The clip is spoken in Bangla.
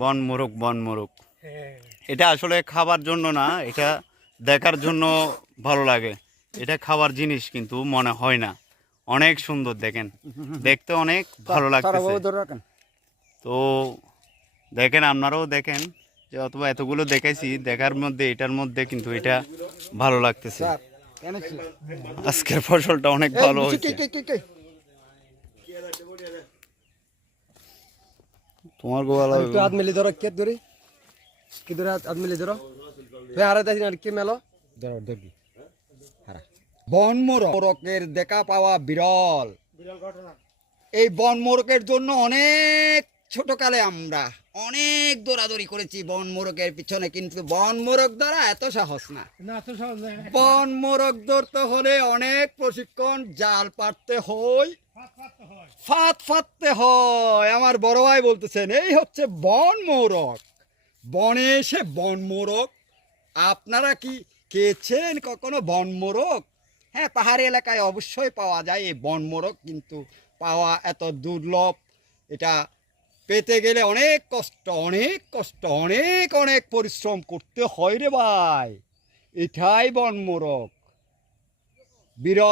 বন মোরগ এটা আসলে খাবার জন্য না, এটা দেখার জন্য ভালো লাগে। এটা খাবার জিনিস কিন্তু মনে হয় না। অনেক সুন্দর, দেখেন, দেখতে অনেক ভালো লাগতেছে। তো দেখেন, আপনারাও দেখেন যে অথবা এতগুলো দেখাইছি, দেখার মধ্যে এটার মধ্যে কিন্তু এটা ভালো লাগতেছে। আজকের ফসলটা অনেক ভালো হয়েছে। তোমার গোয়ালা হাত মিলি ধরো, কে ধরি কি ধরে হাত মিলি ধরো, হারা দেখি আর কি মেলো ধরো ধরবি। বন মোরকের দেখা পাওয়া বিরল। এই বন মোরকের জন্য অনেক ছোটকালে আমরা অনেক দৌড়াদৌড়ি করেছি বন মোরকের পিছনে, কিন্তু বন মোরক ধরা এত সহজ না। বন মোরক ধরতে হলে অনেক প্রশিক্ষণ, জাল পাততে হয়, ফাঁদ ফাঁদতে হয়। আমার বড় ভাই বলতেছেন এই হচ্ছে বন মোরক। বনে এসে বন মোরক, আপনারা কি খেয়েছেন কখনো বন মোরক? হ্যাঁ, পাহাড়ি এলাকায় অবশ্যই পাওয়া যায় এই বন মোরগ, কিন্তু পাওয়া এত দুর্লভ। এটা পেতে গেলে অনেক কষ্ট, অনেক কষ্ট, অনেক অনেক পরিশ্রম করতে হয় রে ভাই। এটাই বন মোরগ, বিরল।